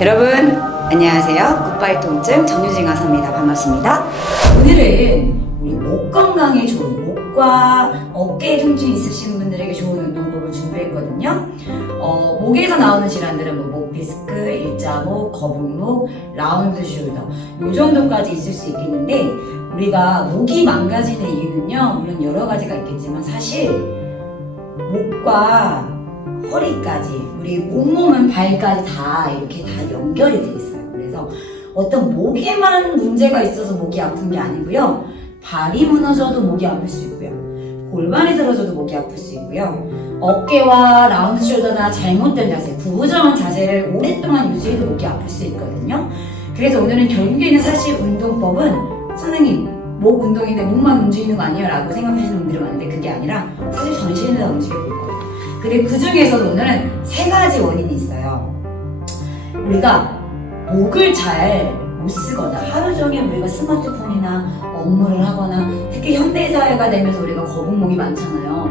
여러분 안녕하세요. 굿바이 통증 정유진 간호사입니다. 반갑습니다. 오늘은 우리 목 건강에 좋은, 목과 어깨 통증이 있으신 분들에게 좋은 운동법을 준비했거든요. 목에서 나오는 질환들은 목 디스크, 일자목, 거북목, 라운드 숄더 요 정도까지 있을 수 있겠는데, 우리가 목이 망가지는 이유는요, 물론 여러 가지가 있겠지만 사실 목과 허리까지, 우리 온몸은 발까지 다 이렇게 다 연결이 돼 있어요. 그래서 어떤 목에만 문제가 있어서 목이 아픈 게 아니고요, 발이 무너져도 목이 아플 수 있고요, 골반이 들어져도 목이 아플 수 있고요, 어깨와 라운드 숄더나 잘못된 자세, 구부정한 자세를 오랫동안 유지해도 목이 아플 수 있거든요. 그래서 오늘은 결국에는 사실 운동법은, 선생님 목 운동인데 목만 움직이는 거 아니에요? 라고 생각하시는 분들이 많은데, 그게 아니라 사실 전신을 다 움직여 볼 거예요. 근데 그 중에서도 오늘은 세 가지 원인이 있어요. 우리가 목을 잘 못 쓰거나, 하루 종일 우리가 스마트폰이나 업무를 하거나, 특히 현대사회가 되면서 우리가 거북목이 많잖아요.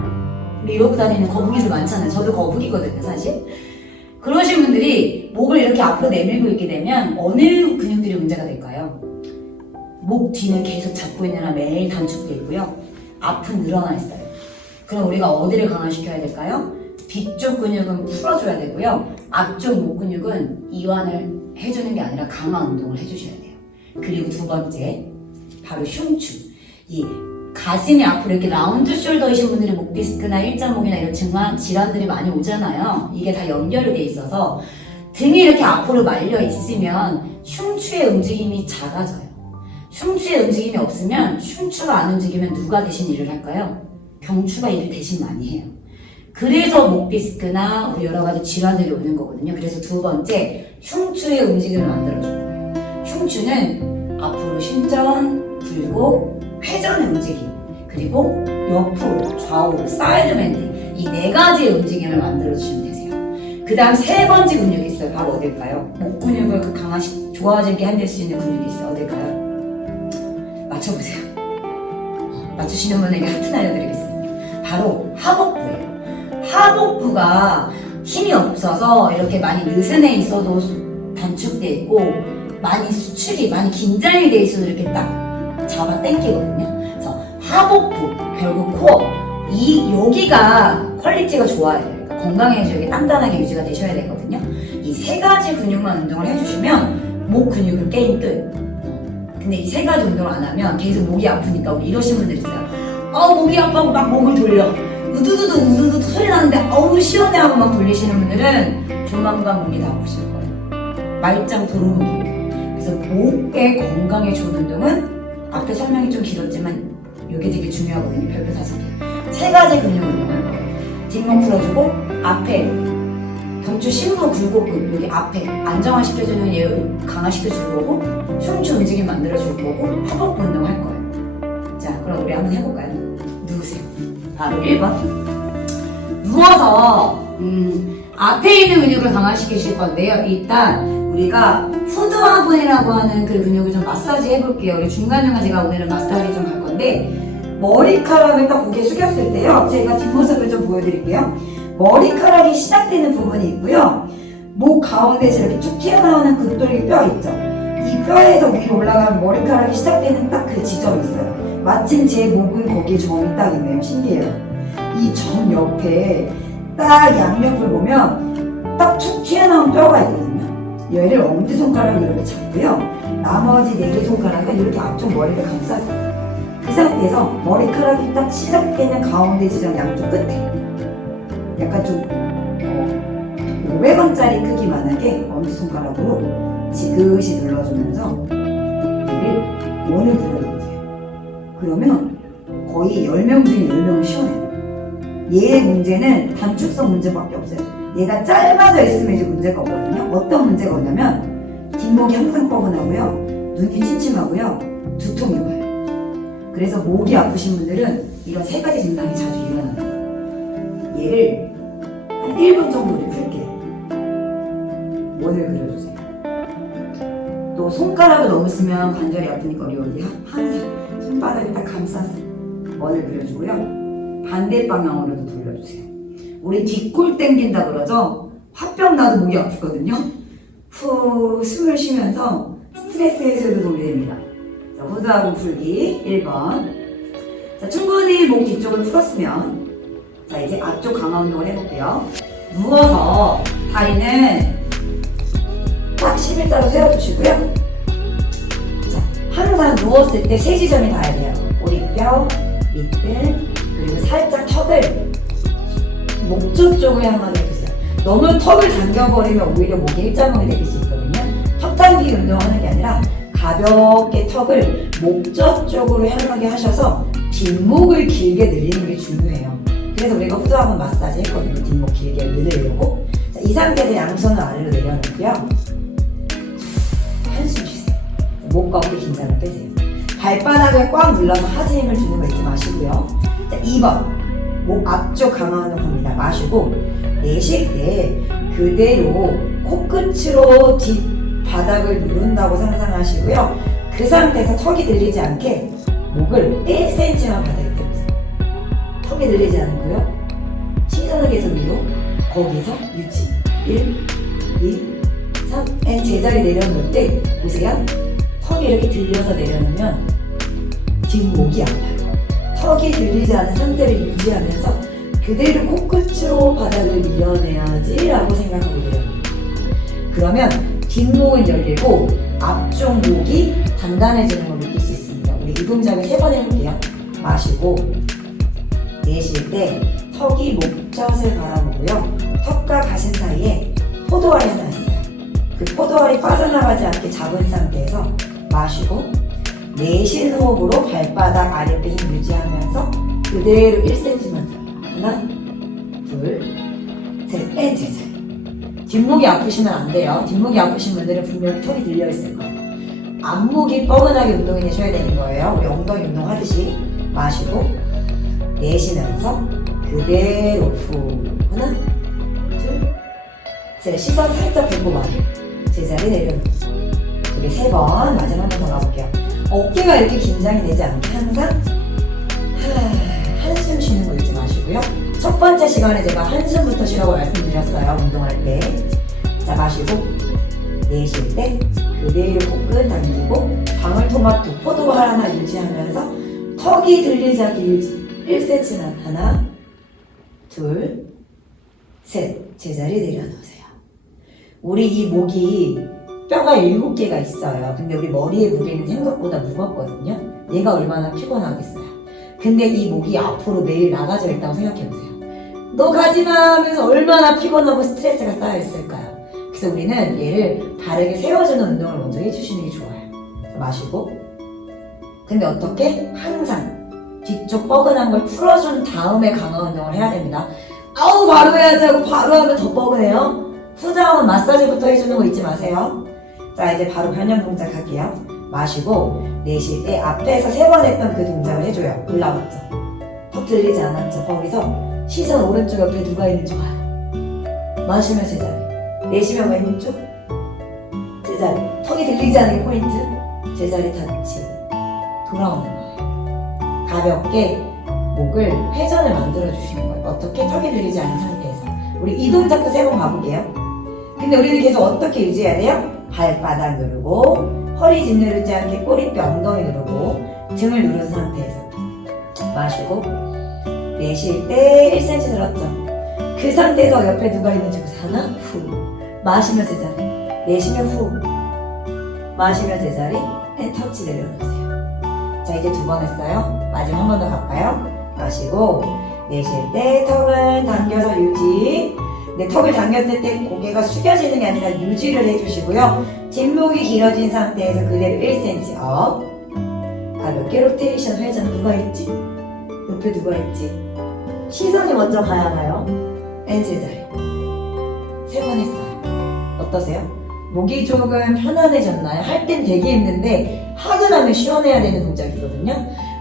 우리 이러고 다니는 거북이들 많잖아요. 저도 거북이거든요, 사실. 그러신 분들이 목을 이렇게 앞으로 내밀고 있게 되면 어느 근육들이 문제가 될까요? 목 뒤는 계속 잡고 있느라 매일 단축돼 있고요, 앞은 늘어나 있어요. 그럼 우리가 어디를 강화시켜야 될까요? 뒤쪽 근육은 풀어줘야 되고요, 앞쪽 목 근육은 이완을 해주는 게 아니라 강화 운동을 해주셔야 돼요. 그리고 두 번째, 바로 흉추. 이 가슴이 앞으로 이렇게 라운드 숄더이신 분들이 목 디스크나 일자목이나 이런 질환들이 많이 오잖아요. 이게 다 연결이 돼 있어서 등이 이렇게 앞으로 말려 있으면 흉추의 움직임이 작아져요. 흉추의 움직임이 없으면, 흉추가 안 움직이면 누가 대신 일을 할까요? 경추가 일을 대신 많이 해요. 그래서 목 디스크나 우리 여러 가지 질환들이 오는 거거든요. 그래서 두 번째, 흉추의 움직임을 만들어줄 거예요. 흉추는 앞으로 신전, 굴곡, 회전의 움직임, 그리고 옆으로, 좌우로, 사이드 밴드, 이 네 가지의 움직임을 만들어주시면 되세요. 그 다음 세 번째 근육이 있어요. 바로 어딜까요? 목 근육을 좋아지게 해낼 수 있는 근육이 있어요. 어딜까요? 맞춰보세요. 맞추시는 분에게 하트 날려드리겠습니다. 바로 하복부예요. 하복부가 힘이 없어서 이렇게 많이 느슨해 있어도 단축돼 있고, 많이 수축이, 많이 긴장이 돼 있어도 이렇게 딱 잡아 당기거든요. 그래서 하복부, 결국 코어, 여기가 퀄리티가 좋아야 돼요. 그러니까 건강해지고 단단하게 유지가 되셔야 되거든요. 이 세 가지 근육만 운동을 해주시면 목 근육은 게임 끝. 근데 이 세 가지 운동을 안 하면 계속 목이 아프니까, 우리 이러신 분들 있어요. 목이 아파고 막 목을 돌려, 우두두두 소리 나는데 어우 시원해 하고 막 돌리시는 분들은 조만간 목이 다 아프실 거예요. 말짱 도루묵이에요. 그래서 목의 건강에 좋은 운동은, 앞에 설명이 좀 길었지만 이게 되게 중요하거든요. 별표 5개. 세 가지 근육 운동할 거예요. 뒷목 풀어주고, 앞에 경추 심부 굴곡근, 여기 앞에 안정화시켜주는 얘 강화시켜줄 거고, 흉추 움직임 만들어줄 거고, 하복부 운동할 거예요. 자, 그럼 우리 한번 해볼까요? 누우세요. 바로 1번. 누워서 앞에 있는 근육을 강화시키실 건데요. 일단 우리가 푸드화분이라고 하는 그 근육을 좀 마사지 해볼게요. 우리 중간중간 제가 오늘은 마사지 좀 할 건데, 머리카락을 딱 고개 숙였을 때요, 제가 뒷모습을 좀 보여드릴게요. 머리카락이 시작되는 부분이 있고요, 목 가운데서 이렇게 쭉 튀어나오는 극돌기 뼈 있죠. 이 뼈에서 위로 올라가면 머리카락이 시작되는 딱 그 지점이 있어요. 마침 제 목은 거기에 점이 딱 있네요. 신기해요. 이 점 옆에 딱 양옆을 보면 딱 쭉 튀어나온 뼈가 있거든요. 얘를 엄지손가락을 이렇게 잡고요, 나머지 4개 손가락은 이렇게 앞쪽 머리를 감싸줘요. 그 상태에서 머리카락이 딱 시작되는 가운데 지점 양쪽 끝에 약간 좀 500원짜리 크기만하게 엄지손가락으로 지그시 눌러주면서 얘를 원을 그려주세요. 그러면 거의 10명 중에 10명은 시원해요. 얘의 문제는 단축성 문제밖에 없어요. 얘가 짧아져 있으면 이제 문제가 없거든요. 어떤 문제가 오냐면, 뒷목이 항상 뻐근하고요, 눈이 침침하고요, 두통이 와요. 그래서 목이 아프신 분들은 이런 세 가지 증상이 자주 일어나요. 얘를 한 1분 정도 풀게요. 원을 그려주세요. 또 손가락을 너무 쓰면 관절이 아프니까 우리 여기 항상 손바닥에 딱 감싸서 원을 그려주고요, 반대 방향으로도 돌려주세요. 우리 뒷골 당긴다 그러죠? 화병 나도 목이 아프거든요. 후 숨을 쉬면서 스트레스 해소에도 도움이 됩니다. 자, 후두하고 풀기 1번. 자, 충분히 목 뒤쪽을 풀었으면 자, 이제 앞쪽 강화 운동을 해볼게요. 누워서 다리는 딱 11자로 세워주시고요. 자, 항상 누웠을 때 세 지점이 닿아야 돼요. 오리뼈, 밑근, 그리고 살짝 턱을 목줄 쪽을 향하게 해주세요. 너무 턱을 당겨버리면 오히려 목이 일자목이 될 수 있거든요. 턱 당기기 운동하는 게 아니라 가볍게 턱을 목젖 쪽으로 향하게 하셔서 뒷목을 길게 늘리는 게 중요해요. 그래서 우리가 후두하고 마사지 했거든요. 뒷목 길게 늘리려고. 자, 이 상태에서 양손을 아래로 내려놓고요. 한숨 쉬세요. 목과 어깨 긴장을 빼세요. 발바닥을 꽉 눌러서 하체 힘을 주는 거 잊지 마시고요. 자, 2번. 목 앞쪽 강화 운동합니다. 마시고 내쉴 때 그대로 코끝으로 뒷바닥을 누른다고 상상하시고요. 그 상태에서 턱이 들리지 않게 목을 1cm만 바닥에 펴주세요. 턱이 들리지 않고요. 시선을 계속 위로. 거기서 유지. 1, 2, 3. 앤 제자리 내려놓을 때 보세요. 턱이 이렇게 들려서 내려놓으면 뒷목이 아파요. 턱이 들리지 않은 상태를 유지하면서 그대로 코끝으로 바닥을 밀어내야지 라고 생각하고 내려옵니다. 그러면 뒷목은 열리고 앞쪽 목이 단단해지는 걸 느낄 수 있습니다. 우리 이 동작을 3번 해볼게요. 마시고 내쉴 때 턱이 목젖을 바라보고요. 턱과 가슴 사이에 포도알이 하나 있어요. 그 포도알이 빠져나가지 않게 잡은 상태에서 마시고 내쉬는 호흡으로 발바닥 아랫배 힘 유지하면서 그대로 1cm만 들어요. 하나, 둘, 셋, 넷, 제자리. 뒷목이 아프시면 안 돼요. 뒷목이 아프신 분들은 분명히 턱이 들려 있을 거예요. 앞목이 뻐근하게 운동이 되셔야 되는 거예요. 우리 엉덩이 운동하듯이 마시고 내쉬면서 그대로 후 하나, 둘, 셋. 시선 살짝 뱉고 말해. 제자리 내려놓고 우리 3번 마지막 한 번 더 가볼게요. 어깨가 이렇게 긴장이 되지 않게 항상 한숨 쉬는 거 잊지 마시고요. 첫 번째 시간에 제가 한숨부터 쉬라고 말씀드렸어요. 운동할 때. 자, 마시고 내쉴 때 그대로 코끝 당기고 방울토마토 포도알 하나 유지하면서 턱이 들리지 않게 유지. 1cm만 하나, 둘, 셋. 제자리 내려놓으세요. 우리 이 목이 뼈가 7개가 있어요. 근데 우리 머리의 무게는 생각보다 무겁거든요. 얘가 얼마나 피곤하겠어요. 근데 이 목이 앞으로 매일 나가져 있다고 생각해보세요. 너 가지마 하면서 얼마나 피곤하고 스트레스가 쌓여있을까요? 그래서 우리는 얘를 바르게 세워주는 운동을 먼저 해주시는 게 좋아요. 마시고 근데 어떻게? 항상 뒤쪽 뻐근한 걸 풀어준 다음에 강화 운동을 해야 됩니다. 아우 바로 해야지 하고 바로 하면 더 뻐근해요. 후다운 마사지부터 해주는 거 잊지 마세요. 자, 이제 바로 변형 동작 할게요. 마시고 내쉴 때 앞에서 3번 했던 그 동작을 해줘요. 올라왔죠? 턱 들리지 않았죠? 거기서 시선 오른쪽 옆에 누가 있는지 봐요. 마시면 제자리, 내쉬면 왼쪽 제자리. 턱이 들리지 않는 게 포인트. 제자리 터치. 돌아오는 거예요. 가볍게 목을 회전을 만들어 주시는 거예요. 어떻게? 턱이 들리지 않은 상태에서. 우리 이 동작도 3번 가볼게요. 근데 우리는 계속 어떻게 유지해야 돼요? 발바닥 누르고 허리 짓누르지 않게 꼬리뼈 엉덩이 누르고 등을 누른 상태에서 마시고 내쉴 때 1cm 늘었죠. 그 상태에서 옆에 누가 있는지 보세요. 하나, 후. 마시면 제자리. 내쉬면 후. 마시면 제자리. 앤 터치 내려놓으세요. 자, 이제 2번 했어요. 마지막 한 번 더 갈까요? 마시고 내쉴 때 턱을 당겨서 유지. 네, 턱을 당겼을 때 고개가 숙여지는 게 아니라 유지를 해주시고요. 뒷목이 길어진 상태에서 그대로 1cm 업. 가볍게 로테이션 회전. 누가 있지? 옆에 누가 있지? 시선이 먼저 가야 하나요? 앤 제자리. 3번 했어요. 어떠세요? 목이 조금 편안해졌나요? 할 땐 되게 힘든데 하고 나면 시원해야 되는 동작이거든요.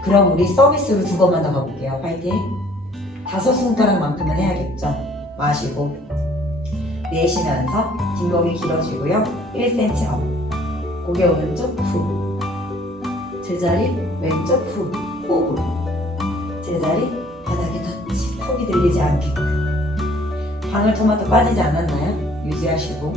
그럼 우리 서비스로 2번만 더 가볼게요. 파이팅. 5손가락만큼은 해야겠죠. 마시고 내쉬면서 뒷목이 길어지고요. 1cm 업. 고개 오른쪽 후. 제자리 왼쪽 후. 호흡. 제자리 바닥에 터치. 턱이 들리지 않게끔. 방울토마토 빠지지 않았나요? 유지하시고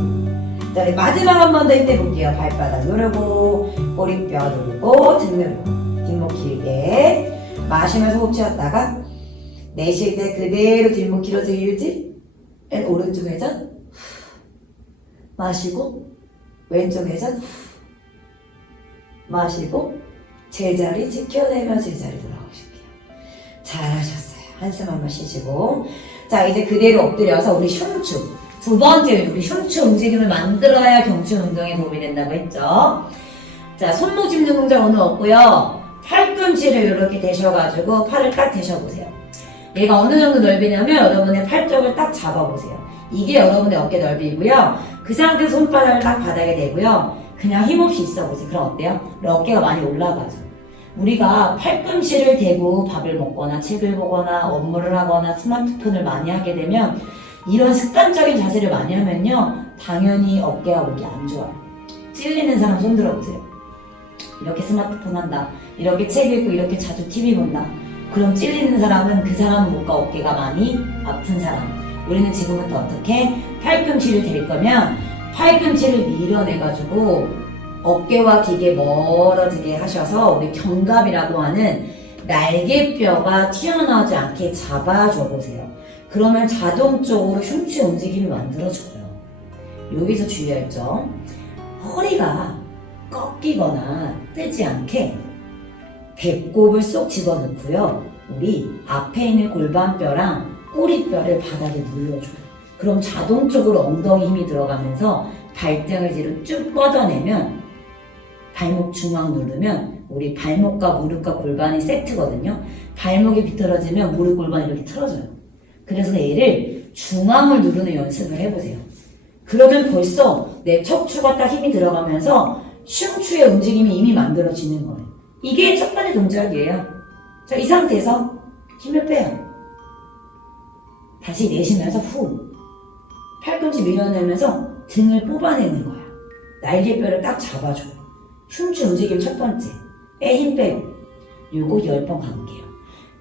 자, 우리 마지막 한 번 더 힘내 볼게요. 발바닥 누르고, 꼬리뼈 누르고, 등 누르고, 뒷목 길게. 마시면서 호흡 채웠다가, 내쉴 때 그대로 뒷목 길어지게 유지. 오른쪽 회전. 마시고, 왼쪽 회전. 마시고, 제자리 지켜내며 제자리 돌아오실게요. 잘하셨어요. 한숨 한번 쉬시고. 자, 이제 그대로 엎드려서 우리 흉추. 두 번째, 우리 흉추 움직임을 만들어야 경추 운동에 도움이 된다고 했죠. 자, 손목 짚는 동작 오늘 없고요. 팔꿈치를 이렇게 대셔가지고 팔을 딱 대셔보세요. 얘가 어느 정도 넓이냐면 여러분의 팔 쪽을 딱 잡아보세요. 이게 여러분의 어깨 넓이고요. 그 상태에서 손바닥을 딱 바닥에 대고요. 그냥 힘없이 있어보세요. 그럼 어때요? 우리 어깨가 많이 올라가죠. 우리가 팔꿈치를 대고 밥을 먹거나 책을 보거나 업무를 하거나 스마트폰을 많이 하게 되면 이런 습관적인 자세를 많이 하면요. 당연히 어깨가 그렇게 안 좋아요. 찔리는 사람 손 들어보세요. 이렇게 스마트폰 한다. 이렇게 책 읽고 이렇게 자주 TV 본다. 그럼 찔리는 사람은 그 사람은 뭔가 어깨가 많이 아픈 사람. 우리는 지금부터 어떻게 팔꿈치를 댈 거면 팔꿈치를 밀어내가지고 어깨와 기계 멀어지게 하셔서 우리 견갑이라고 하는 날개뼈가 튀어나오지 않게 잡아줘 보세요. 그러면 자동적으로 흉추 움직임이 만들어져요. 여기서 주의할 점, 허리가 꺾이거나 뜨지 않게 배꼽을 쏙 집어넣고요. 우리 앞에 있는 골반뼈랑 꼬리뼈를 바닥에 눌러줘요. 그럼 자동적으로 엉덩이 힘이 들어가면서 발등을 뒤로 쭉 뻗어내면 발목 중앙 누르면 우리 발목과 무릎과 골반이 세트거든요. 발목이 비틀어지면 무릎 골반이 이렇게 틀어져요. 그래서 얘를 중앙을 누르는 연습을 해보세요. 그러면 벌써 내 척추가 딱 힘이 들어가면서 흉추의 움직임이 이미 만들어지는 거예요. 이게 첫 번째 동작이에요. 자, 이 상태에서 힘을 빼요. 다시 내쉬면서 후. 팔꿈치 밀어내면서 등을 뽑아내는 거야. 날개뼈를 딱 잡아줘요. 흉추 움직임 첫 번째. 힘 빼고. 요거 10번 가볼게요.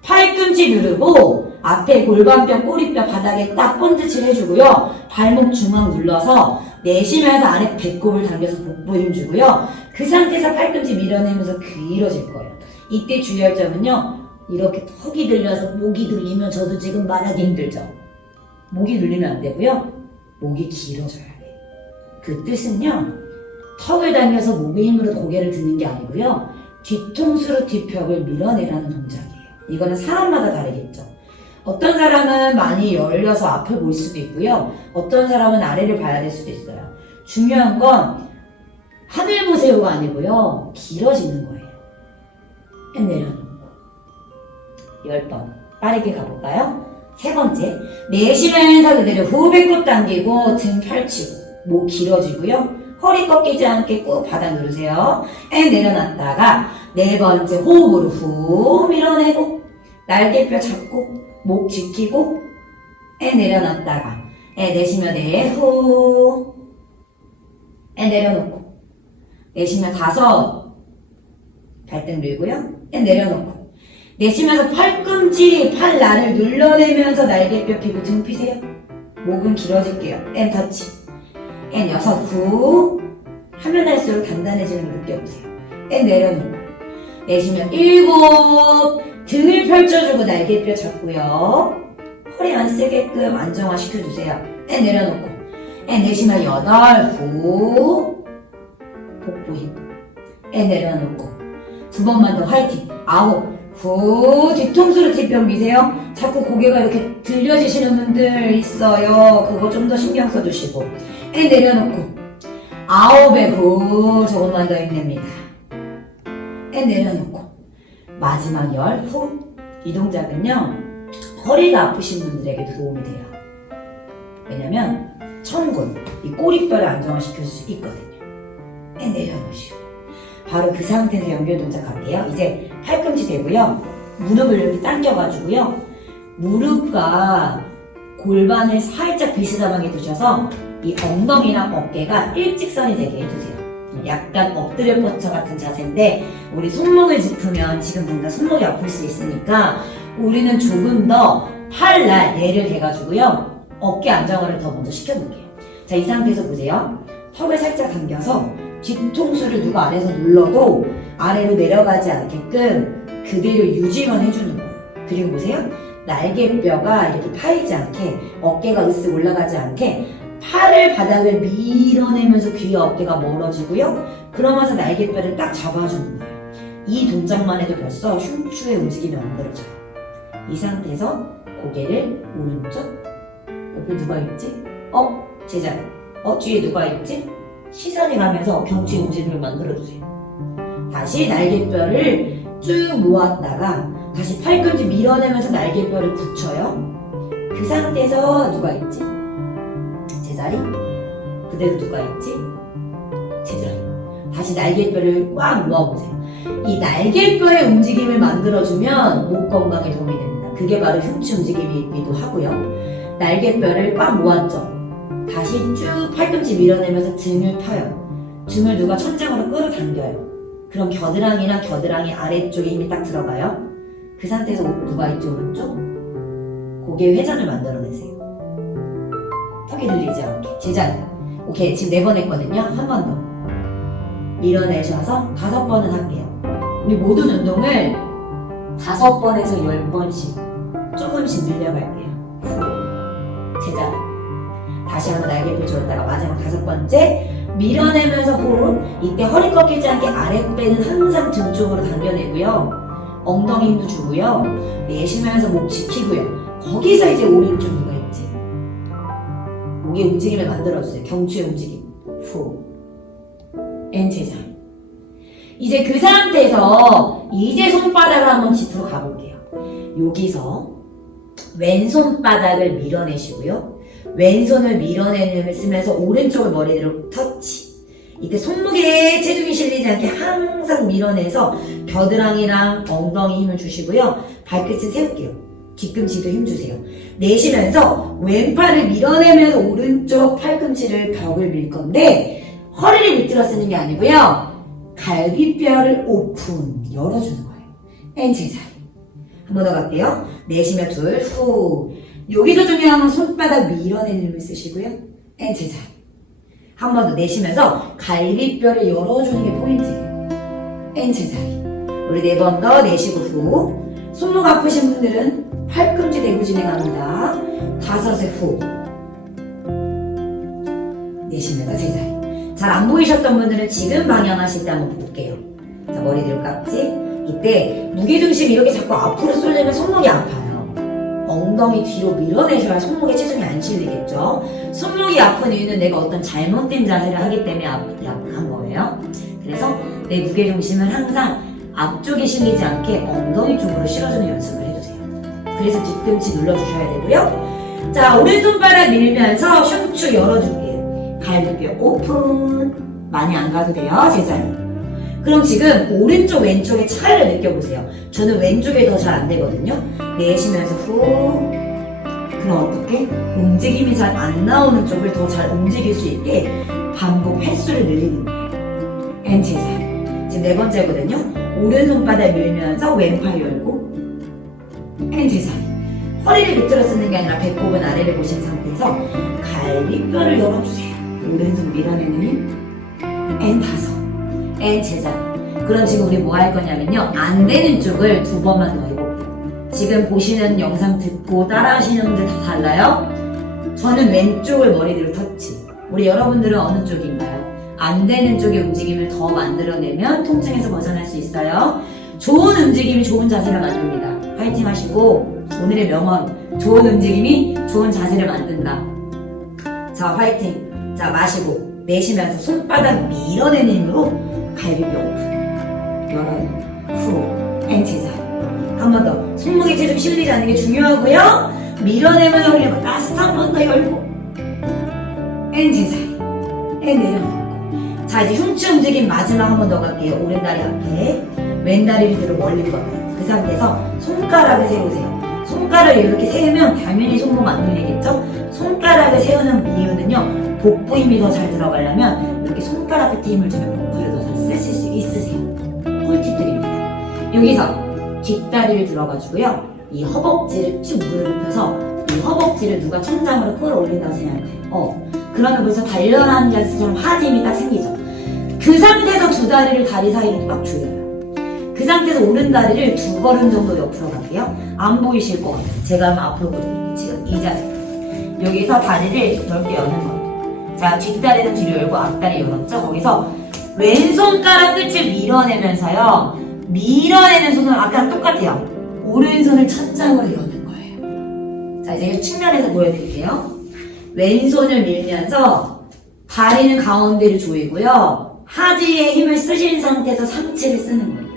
팔꿈치 누르고 앞에 골반뼈, 꼬리뼈 바닥에 딱 번지칠 해주고요. 발목 중앙 눌러서 내쉬면서 아래 배꼽을 당겨서 복부 힘주고요. 그 상태에서 팔꿈치 밀어내면서 길어질 거예요. 이때 주의할 점은요. 이렇게 턱이 들려서 목이 들리면 저도 지금 말하기 힘들죠. 목이 눌리면 안 되고요. 목이 길어져야 돼요. 그 뜻은요. 턱을 당겨서 목의 힘으로 고개를 드는 게 아니고요. 뒤통수로 뒷벽을 밀어내라는 동작이에요. 이거는 사람마다 다르겠죠. 어떤 사람은 많이 열려서 앞을 볼 수도 있고요. 어떤 사람은 아래를 봐야 될 수도 있어요. 중요한 건 하늘 보세요가 아니고요. 길어지는 거예요. 내려놓고 10번 빠르게 가볼까요? 세 번째, 내쉬면서 그대로 후 배꼽 당기고 등 펼치고 목 길어지고요. 허리 꺾이지 않게 꾹 바닥 누르세요. 내려놨다가 네 번째 호흡으로 후 밀어내고 날개뼈 잡고 목 지키고 내려놨다가 내쉬면 후 내려놓고 내쉬면 5 발등 밀고요. 내려놓고 내쉬면서 팔꿈치 팔날을 눌러내면서 날개뼈 펴고 등 피세요. 목은 길어질게요. 터치 6 후 하면 할수록 단단해지는 걸 느껴보세요. 내려놓고 내쉬면 7 등을 펼쳐주고 날개뼈 잡고요. 허리 안 쓰게끔 안정화 시켜주세요. 내려놓고 내쉬면 8 후 복부 힘 내려놓고 2번만 더 화이팅 9 후 뒤통수로 뒷벽 미세요. 자꾸 고개가 이렇게 들려지시는 분들 있어요. 그거 좀 더 신경 써주시고 내려놓고 9에 후 조금만 더 힘냅니다. 내려놓고 마지막 10 후. 이 동작은요 허리가 아프신 분들에게 도움이 돼요. 왜냐면 천근, 이 꼬리뼈를 안정화시킬 수 있거든요. 내려놓으시고 바로 그 상태에서 연결 동작 할게요. 이제 팔꿈치 대고요. 무릎을 이렇게 당겨가지고요. 무릎과 골반을 살짝 비스듬하게 두셔서 이 엉덩이랑 어깨가 일직선이 되게 해주세요. 약간 엎드려 뻗쳐 같은 자세인데 우리 손목을 짚으면 지금 뭔가 손목이 아플 수 있으니까 우리는 조금 더 팔날 얘를 대가지고요. 어깨 안정화를 더 먼저 시켜볼게요. 자, 이 상태에서 보세요. 턱을 살짝 당겨서 뒤통수를 누가 아래에서 눌러도 아래로 내려가지 않게끔 그대로 유지만 해주는 거예요. 그리고 보세요. 날개뼈가 이렇게 파이지 않게, 어깨가 으쓱 올라가지 않게 팔을 바닥을 밀어내면서 귀와 어깨가 멀어지고요. 그러면서 날개뼈를 딱 잡아주는 거예요. 이 동작만 해도 벌써 흉추의 움직임이 만들어져요. 이 상태에서 고개를 오른쪽, 옆에 누가 있지? 제자리. 뒤에 누가 있지? 시선이 가면서 경추의 움직임을 만들어주세요. 다시 날개뼈를 쭉 모았다가 다시 팔꿈치 밀어내면서 날개뼈를 붙여요. 그 상태에서 누가 있지? 제자리. 그대로 누가 있지? 제자리. 다시 날개뼈를 꽉 모아보세요. 이 날개뼈의 움직임을 만들어주면 목 건강에 도움이 됩니다. 그게 바로 흉추 움직임이기도 하고요. 날개뼈를 꽉 모았죠. 다시 쭉 팔꿈치 밀어내면서 등을 펴요. 등을 누가 천장으로 끌어당겨요. 그럼 겨드랑이랑 겨드랑이 아래쪽에 힘이 딱 들어가요. 그 상태에서 누가 있죠? 오른쪽? 고개 회전을 만들어내세요. 턱이 들리지 않게. 제자리. 오케이, 지금 4번 했거든요. 한 번 더. 밀어내셔서 5번은 할게요. 우리 모든 운동을 5번에서 10번씩 조금씩 늘려갈게요. 후. 제자리. 다시 한번 날개뼈 조였다가 마지막 5번째 밀어내면서 호흡. 이때 허리 꺾이지 않게 아랫배는 항상 등 쪽으로 당겨내고요. 엉덩이 힘도 주고요. 내쉬면서 목 지키고요. 거기서 이제 오른쪽 누가 있지? 목의 움직임을 만들어주세요. 경추의 움직임. 후. 제자리. 이제 그 상태에서 이제 손바닥을 한번 짚으러 가볼게요. 여기서 왼손바닥을 밀어내시고요. 왼손을 밀어내면서 오른쪽을 머리로 터치. 이때 손목에 체중이 실리지 않게 항상 밀어내서 겨드랑이랑 엉덩이 힘을 주시고요. 발끝을 세울게요. 뒤꿈치도 힘 주세요. 내쉬면서 왼팔을 밀어내면서 오른쪽 팔꿈치를 벽을 밀 건데 허리를 밑으로 쓰는 게 아니고요. 갈비뼈를 오픈, 열어주는 거예요. 제자리. 한 번 더 갈게요. 내쉬며 둘, 후. 여기서 중요한 건 손바닥 밀어내는 힘을 쓰시고요. 제자리. 한 번 더 내쉬면서 갈비뼈를 열어주는 게 포인트예요. 제자리. 우리 4번 더 내쉬고 후. 손목 아프신 분들은 팔꿈치 대고 진행합니다. 5에 후. 내쉬면서 제자리. 잘 안 보이셨던 분들은 지금 방향하실 때 한번 볼게요. 자, 머리 뒤로 깍지. 이때 무게중심이 이렇게 자꾸 앞으로 쏠리면 손목이 아파요. 엉덩이 뒤로 밀어내셔야 손목에 체중이 안 실리겠죠. 손목이 아픈 이유는 내가 어떤 잘못된 자세를 하기 때문에 약한 거예요. 그래서 내 무게중심을 항상 앞쪽에 실리지 않게 엉덩이 쪽으로 실어주는 연습을 해주세요. 그래서 뒤꿈치 눌러주셔야 되고요. 자, 오른손바닥 밀면서 흉추 열어줄게요. 갈비뼈 오픈. 많이 안 가도 돼요. 제자리. 그럼 지금 오른쪽 왼쪽의 차이를 느껴보세요. 저는 왼쪽에 더 잘 안 되거든요. 내쉬면서 후. 그럼 어떻게? 움직임이 잘 안 나오는 쪽을 더 잘 움직일 수 있게 반복 횟수를 늘리는 거예요. 제자리. 지금 4번째거든요. 오른손바닥 밀면서 왼팔 열고 제자리. 허리를 밑으로 쓰는 게 아니라 배꼽은 아래를 보신 상태에서 갈비뼈를 열어주세요. 오른손 밀어내는 힘. 5. 제자리. 그럼 지금 우리 뭐 할 거냐면요. 안 되는 쪽을 2번만 더 해볼게요. 지금 보시는 영상 듣고 따라 하시는 분들 다 달라요? 저는 왼쪽을 머리 뒤로 터치. 우리 여러분들은 어느 쪽인가요? 안 되는 쪽의 움직임을 더 만들어내면 통증에서 벗어날 수 있어요. 좋은 움직임이 좋은 자세를 만듭니다. 파이팅 하시고 오늘의 명언. 좋은 움직임이 좋은 자세를 만든다. 자, 화이팅. 자, 마시고 내쉬면서 손바닥 밀어내는 힘으로 갈비뼈 오픈. 열어요. 후. 제자리. 한 번 더. 손목에 체중 실리지 않는 게 중요하고요. 밀어내면서 우리 라스트 한 번 더 열고. 제자리. 내려놓고. 자, 이제 흉추 움직임 마지막 한 번 더 갈게요. 오른다리 앞에. 왼다리를 들어 멀리 뻗어요. 그 상태에서 손가락을 세우세요. 손가락을 이렇게 세우면 당연히 손목 안 눌리겠죠? 손가락을 세우는 이유는요. 복부 힘이 더 잘 들어가려면 이렇게 손가락 끝에 힘을 주면 복부를 더 잘 쓰실 수 있으세요. 꿀팁드립니다. 여기서 뒷다리를 들어가지고요. 이 허벅지를 쭉 무릎을 펴서 이 허벅지를 누가 천장으로 끌어올린다고 생각해요. 그러면 벌써 단련하는 자세처럼 하지 힘이 딱 생기죠. 그 상태에서 두 다리를 다리 사이로 딱 조여요. 그 상태에서 오른 다리를 2걸음 정도 옆으로 갈게요. 안 보이실 것 같아요. 제가 한번 앞으로 보여드릴게요. 지금 이 자세. 여기서 다리를 넓게 여는 거예요. 자, 뒷다리는 뒤로 열고 앞다리 열었죠? 거기서 왼손가락 끝을 밀어내면서요. 밀어내는 손은 아까랑 똑같아요. 오른손을 천장으로 여는 거예요. 자, 이제 측면에서 보여드릴게요. 왼손을 밀면서 다리는 가운데를 조이고요. 하지에 힘을 쓰신 상태에서 상체를 쓰는 거예요.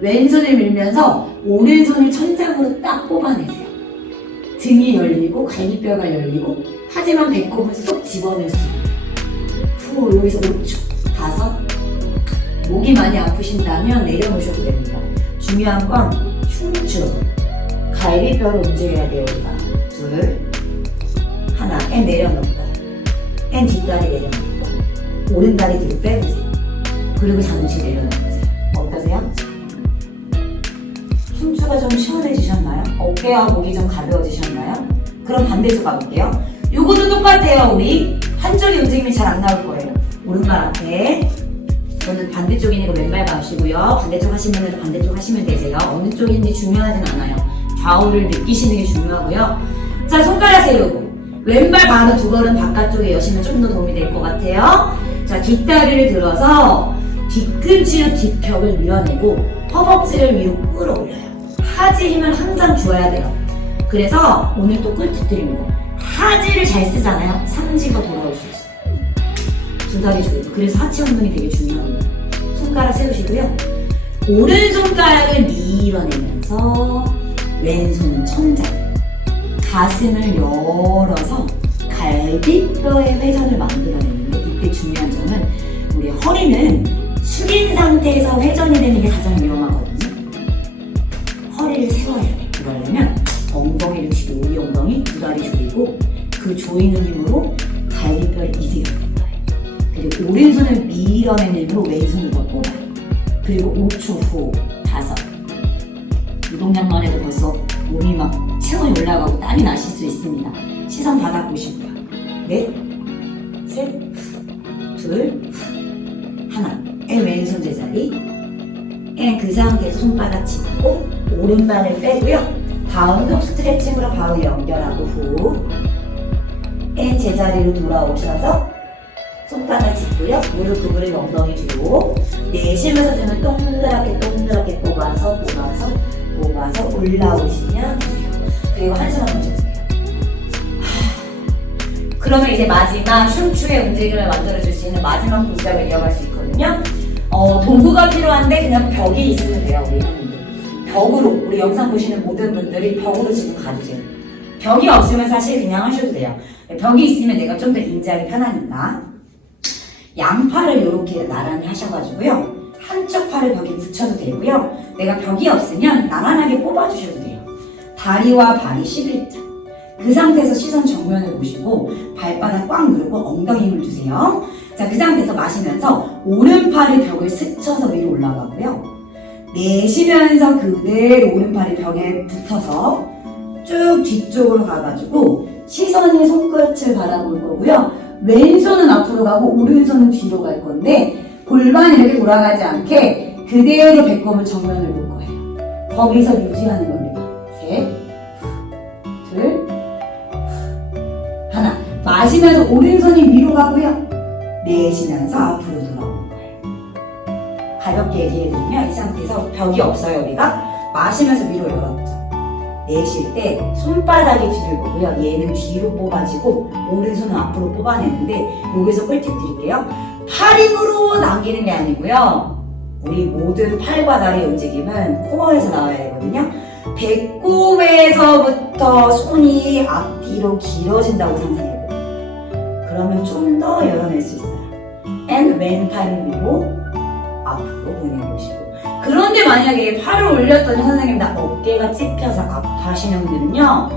왼손을 밀면서 오른손을 천장으로 딱 뽑아내세요. 등이 열리고 갈비뼈가 열리고 하지만 배꼽을 쏙 집어넣을 수 있고 후 여기서 5초 5 목이 많이 아프신다면 내려놓으셔도 됩니다. 중요한 건 흉추 갈비뼈를 움직여야 돼요. 우리가 둘 하나 앤 내려놓고 앤 뒷다리 내려놓고 오른다리 뒤로 빼보세요. 그리고 잠시 내려놓으세요. 어떠세요? 흉추가 좀 시원해지셨나요? 어깨와 목이 좀 가벼워지셨나요? 그럼 반대쪽 가볼게요. 요것도 똑같아요. 우리 한쪽이 움직임이 잘 안 나올 거예요. 오른발 앞에 저는 반대쪽이니까 왼발 가시고요. 반대쪽 하시는 분은 반대쪽 하시면 되세요. 어느 쪽인지 중요하진 않아요. 좌우를 느끼시는 게 중요하고요. 자, 손가락 세우고 왼발 바로 2걸음 바깥쪽에 여시면 좀 더 도움이 될 것 같아요. 자, 뒷다리를 들어서 뒤꿈치로 뒷벽을 밀어내고 허벅지를 위로 끌어올려요. 하지 힘을 항상 줘야 돼요. 그래서 오늘 또 꿀팁 드립니다. 하지를 잘 쓰잖아요. 삼지가 돌아올 수 있어요. 두 다리 조이고. 그래서 하체 운동이 되게 중요합니다. 손가락 세우시고요. 오른손가락을 밀어내면서 왼손은 천장. 가슴을 열어서 갈비뼈의 회전을 만들어내는데 이때 중요한 점은 우리 허리는 숙인 상태에서 회전이 되는 게 가장 위험하거든요. 허리를 세워야 돼. 그러려면 엉덩이를 뒤로 우리 엉덩이 두 다리 조이고 그 조이는 힘으로 갈비뼈를 이완하는 거예요. 그리고 오른손을 밀어내는 힘으로 왼손을 더 뽑아요. 그리고 5초 후 5. 이 동작만 해도 벌써 몸이 막 체온이 올라가고 땀이 나실 수 있습니다. 시선 바닥 보시고요. 넷, 셋, 둘, 하나. 앤 왼손 제자리. 앤 그 상태에서 손바닥 짚고 오른발을 빼고요. 다음 속 스트레칭으로 바로 연결하고 후. 앤 제자리로 돌아오셔서 손바닥 짚고요. 무릎 구부리고 엉덩이 뒤로 내쉬면서 등을 동그랗게 뽑아서 올라오시면 되세요. 그리고 한숨 한번 쉬세요. 그러면 이제 마지막 흉추의 움직임을 만들어줄 수 있는 마지막 동작을 이어갈 수 있거든요. 도구가 필요한데 그냥 벽이 있으면 돼요. 우리 형님들. 벽으로 우리 영상 보시는 모든 분들이 벽으로 지금 가주세요. 벽이 없으면 사실 그냥 하셔도 돼요. 벽이 있으면 내가 좀 더 인지하기 편하니까 양팔을 이렇게 나란히 하셔가지고요. 한쪽 팔을 벽에 붙여도 되고요. 내가 벽이 없으면 나란하게 뽑아주셔도 돼요. 다리와 발이 11자. 그 상태에서 시선 정면을 보시고 발바닥 꽉 누르고 엉덩이 힘을 주세요. 자, 그 상태에서 마시면서 오른팔이 벽을 스쳐서 위로 올라가고요. 내쉬면서 그대로 오른팔이 벽에 붙어서 쭉 뒤쪽으로 가가지고 시선이 손끝을 바라볼 거고요. 왼손은 앞으로 가고 오른손은 뒤로 갈 건데 골반이 이렇게 돌아가지 않게 그대로 배꼽을 정면을 볼 거예요. 거기서 유지하는 겁니다. 셋, 둘, 하나. 마시면서 오른손이 위로 가고요. 내쉬면서 앞으로 돌아오는 거예요. 가볍게 얘기해드리면 이 상태에서 벽이 없어요. 우리가 마시면서 위로 열었죠. 내쉴 때 손바닥이 뒤를 보고요. 얘는 뒤로 뽑아지고 오른손은 앞으로 뽑아내는데 여기서 꿀팁 드릴게요. 팔 힘으로 당기는 게 아니고요. 우리 모든 팔과 다리 움직임은 코어에서 나와야 되거든요. 배꼽에서부터 손이 앞뒤로 길어진다고 상상해요. 그러면 좀 더 열어낼 수 있어요. and 왼팔 위로 앞으로 보내보시고. 그런데 만약에 팔을 올렸더니 선생님 나 어깨가 찝혀서 아파하시는 분들은요.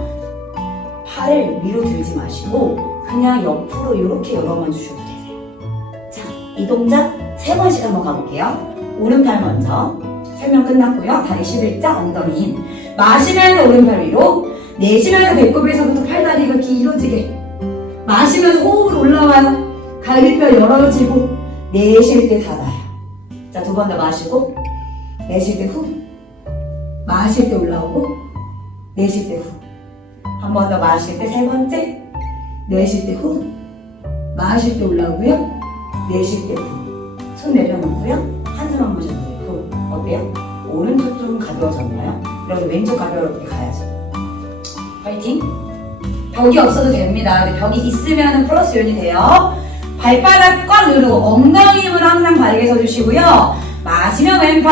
팔을 위로 들지 마시고 그냥 옆으로 이렇게 열어만 주셔도 되세요. 자, 이 동작 3번씩 한번 가볼게요. 오른팔 먼저. 설명 끝났고요. 다리 11자 엉덩이 힘. 마시면서 오른팔 위로. 내쉬면서 배꼽에서부터 팔다리가 길어지게. 마시면서 호흡으로 올라와요. 갈비뼈 열어지고 내쉴 때 닫아요. 자, 두 번 더 마시고 내쉴 때 후, 마실 때 올라오고 내쉴 때 후. 한 번 더 마실 때 세 번째, 내쉴 때 후, 마실 때 올라오고요, 내쉴 때 후. 손 내려놓고요, 한숨 한 번 쉬어주세요. 후. 어때요? 오른쪽 좀 가벼워졌나요? 그럼 왼쪽 가벼우게 가야죠. 파이팅! 벽이 없어도 됩니다. 근데 벽이 있으면 플러스 요인이 돼요. 발바닥 꽉 누르고 엉덩이 힘으로 항상 바르게 서주시고요. 마시면 왼팔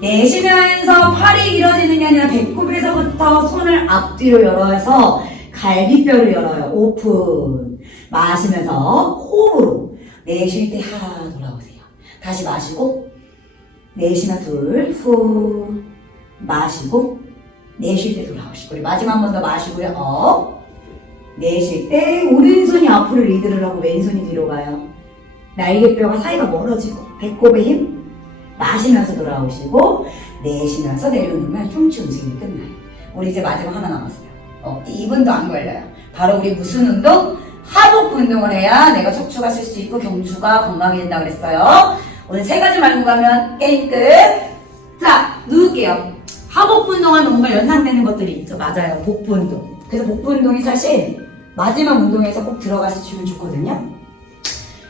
내쉬면서 팔이 길어지는 게 아니라 배꼽에서부터 손을 앞뒤로 열어서 갈비뼈를 열어요. 오픈. 마시면서 호흡으로 내쉴 때 하나 돌아오세요. 다시 마시고 내쉬면 둘, 후. 마시고 내쉴 때 돌아오시고 우리 마지막 한 번 더 마시고요. 업. 내쉴 때 오른손이 앞으로 리드를 하고 왼손이 뒤로 가요. 날개뼈가 사이가 멀어지고 배꼽에 힘. 마시면서 돌아오시고 내쉬면서 내려오면 흉추 움직임이 끝나요. 우리 이제 마지막 하나 남았어요. 2분도 안 걸려요. 바로 우리 무슨 운동? 하복 운동을 해야 내가 척추가 쓸 수 있고 경추가 건강해진다고 그랬어요. 오늘 3가지 말고 가면 게임 끝. 자, 누울게요. 하복 운동하면 뭔가 연상되는 것들이 있죠. 맞아요. 복부 운동. 그래서 복부 운동이 사실 마지막 운동에서 꼭 들어가시면 좋거든요.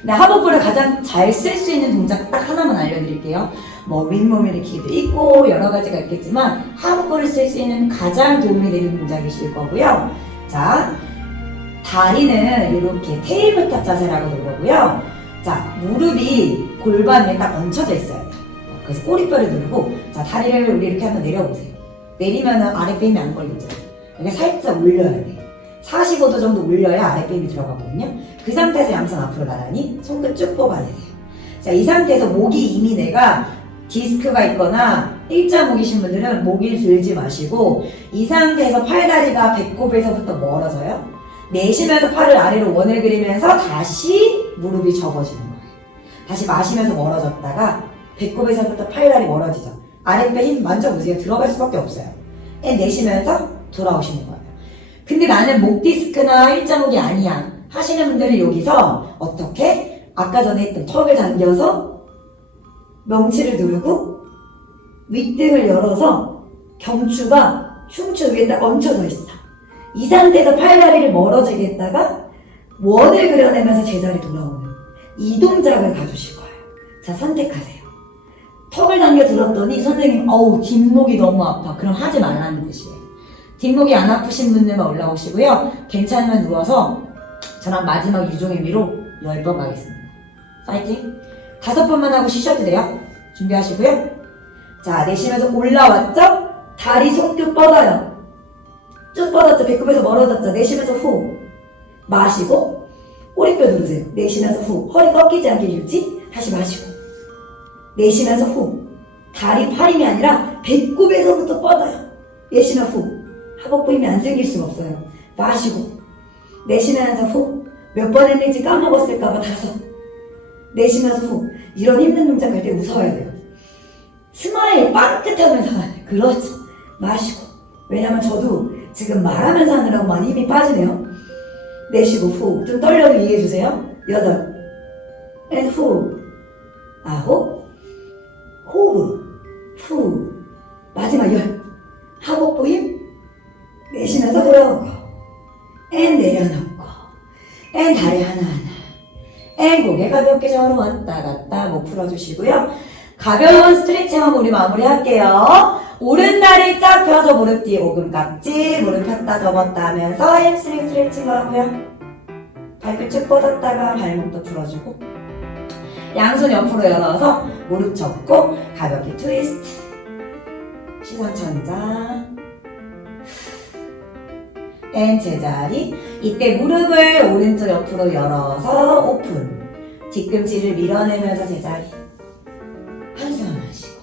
근데 하복부를 가장 잘 쓸 수 있는 동작 딱 하나만 알려드릴게요. 뭐 윗몸 일으키기도 있고 여러 가지가 있겠지만 하복부를 쓸 수 있는 가장 도움이 되는 동작이실 거고요. 자, 다리는 이렇게 테이블탑 자세라고 그러고요. 자, 무릎이 골반 위에 딱 얹혀져 있어야 돼요. 그래서 꼬리뼈를 누르고, 자, 다리를 우리 이렇게 한번 내려보세요. 내리면은 아랫배임이 안 걸리죠. 이게 살짝 올려야 돼요. 45도 정도 올려야 아랫배임이 들어가거든요. 그 상태에서 양손 앞으로 나란히 손끝 쭉 뽑아내세요. 자, 이 상태에서 목이 이미 내가 디스크가 있거나 일자목이신 분들은 목이 들지 마시고 이 상태에서 팔다리가 배꼽에서부터 멀어져요. 내쉬면서 팔을 아래로 원을 그리면서 다시 무릎이 접어지는 거예요. 다시 마시면서 멀어졌다가 배꼽에서부터 팔다리 멀어지죠. 아랫배 힘 만져보세요. 들어갈 수밖에 없어요. 내쉬면서 돌아오시는 거예요. 근데 나는 목 디스크나 일자목이 아니야 하시는 분들은 여기서 어떻게? 아까 전에 했던 턱을 당겨서 명치를 누르고 윗등을 열어서 경추가 흉추 위에 딱 얹혀져 있어. 이 상태에서 팔다리를 멀어지게 했다가 원을 그려내면서 제자리 돌아오는 이 동작을 가주실 거예요. 자, 선택하세요. 턱을 당겨 들었더니 선생님 뒷목이 너무 아파. 그럼 하지 말라는 뜻이에요. 뒷목이 안 아프신 분들만 올라오시고요. 괜찮으면 누워서 저랑 마지막 유종의 미로 10번 가겠습니다. 파이팅! 5번만 하고 쉬셔도 돼요. 준비하시고요. 자, 내쉬면서 올라왔죠? 다리 손끝 뻗어요. 쭉 뻗었죠? 배꼽에서 멀어졌죠? 내쉬면서 후. 마시고 꼬리뼈 누르세요. 내쉬면서 후. 허리 꺾이지 않게 유지. 다시 마시고 내쉬면서 후. 다리 팔힘이 아니라 배꼽에서부터 뻗어요. 내쉬면 후. 하복부 힘이 안 생길 수가 없어요. 마시고 내쉬면서 후. 몇 번 했는지 까먹었을까봐 5. 내쉬면서 후. 이런 힘든 동작 할 때 웃어야 돼요. 스마일 빵긋하면서 하야 돼요. 그렇죠. 마시고. 왜냐면 저도 지금 말하면서 하느라고 많이 힘이 빠지네요. 내쉬고 후. 좀 떨려도 이해해주세요. 8. 앤 후. 9. 호흡. 후. 마지막 10. 하복부 힘. 내쉬면서 돌아오고. 앤 내려놓고. 앤 다리 하나하나. 앤 고개 가볍게 저로 왔다 갔다 목 풀어주시고요. 가벼운 스트레칭하고 우리 마무리할게요. 오른다리 쫙 펴서 무릎 뒤에 오금깍지, 무릎 폈다 접었다 하면서 햄스트링 스트레칭 하고요. 발끝 쭉 뻗었다가 발목도 풀어주고 양손 옆으로 열어서 무릎 접고 가볍게 트위스트. 시선 천장. 앤 제자리. 이때 무릎을 오른쪽 옆으로 열어서 오픈. 뒤꿈치를 밀어내면서 제자리. 한숨 하시고.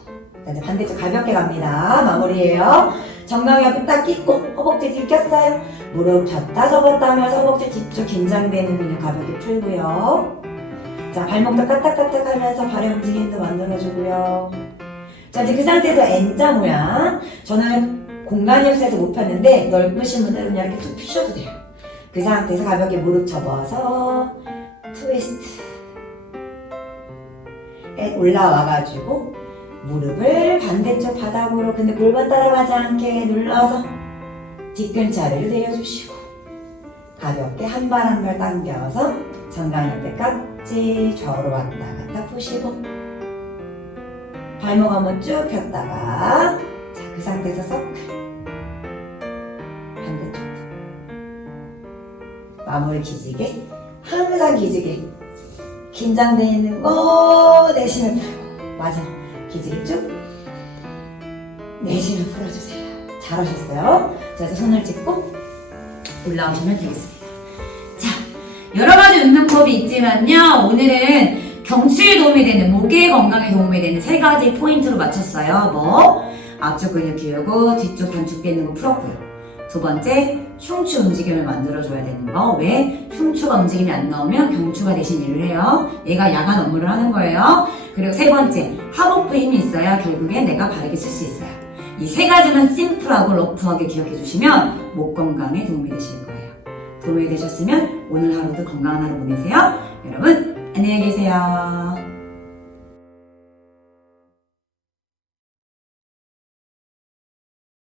이제 반대쪽 가볍게 갑니다. 마무리해요. 정강이 옆에 딱 끼고 허벅지 들켰어요. 무릎 폈다 접었다 하면서 허벅지 뒤쪽 긴장되는 근육 가볍게 풀고요. 자, 발목도 까딱까딱 하면서 발의 움직임도 만들어주고요. 자, 이제 그 상태에서 N자 모양. 저는 공간이 없어서 못 폈는데 넓으신 분들은 이렇게 툭 펴셔도 돼요. 그 상태에서 가볍게 무릎 접어서 트위스트. 올라와가지고 무릎을 반대쪽 바닥으로 근데 골반 따라가지 않게 눌러서 뒤꿈치를 내려주시고 가볍게 한 발 한 발 당겨서 정강 옆에 깍지 좌우로 왔다 갔다 푸시고 발목 한번 쭉 폈다가 자, 그 상태에서 서클 반대쪽 마무리 기지개 항상 기지개 긴장돼 있는 거 내쉬면 풀고 맞아 기지개 쭉 내쉬면 풀어주세요. 잘하셨어요. 자 이제 손을 짚고 올라오시면 되겠습니다. 자 여러 가지 운동법이 있지만요 오늘은 경추에 도움이 되는 목의 건강에 도움이 되는 세 가지 포인트로 맞췄어요. 뭐 앞쪽 근육 키우고 뒤쪽 단축 되는 거 풀었고요. 두 번째 흉추 움직임을 만들어줘야 되는 거. 왜? 흉추가 움직임이 안 나오면 경추가 대신 일을 해요. 얘가 야간 업무를 하는 거예요. 그리고 세 번째 하복부 힘이 있어야 결국엔 내가 바르게 쓸 수 있어요. 이 세 가지만 심플하고 러프하게 기억해 주시면 목 건강에 도움이 되실 거예요. 도움이 되셨으면 오늘 하루도 건강한 하루 보내세요. 여러분 안녕히 계세요.